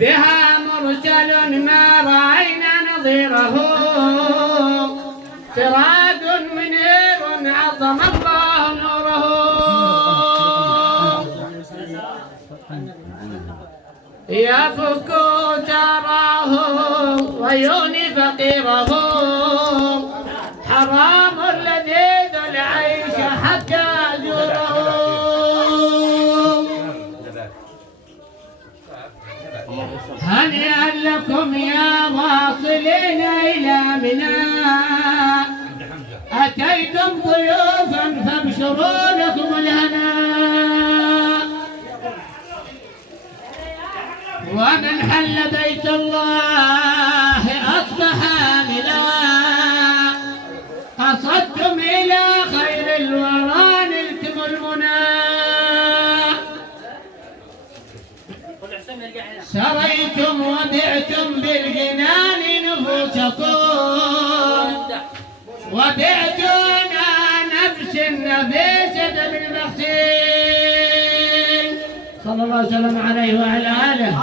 بها مرسل ما رأينا نظيره، سراج منير عظم الله نوره، يفك تراه ويغني فقيره، حرام لذيذ العيش حتى أزوره. هنيئا لكم يا واصلين إلى منى، أتيتم ضيوفا فابشروا لكم الهنا، ومن حل بيت الله أصبح آمنا، قصدتم إلى خير الورى نلتم المنى، سريتم وبعتم بالجنان نفوسكم، وبعتنا نفس النفيسة بالمحسن، صلى الله وسلم عليه وعلى آله.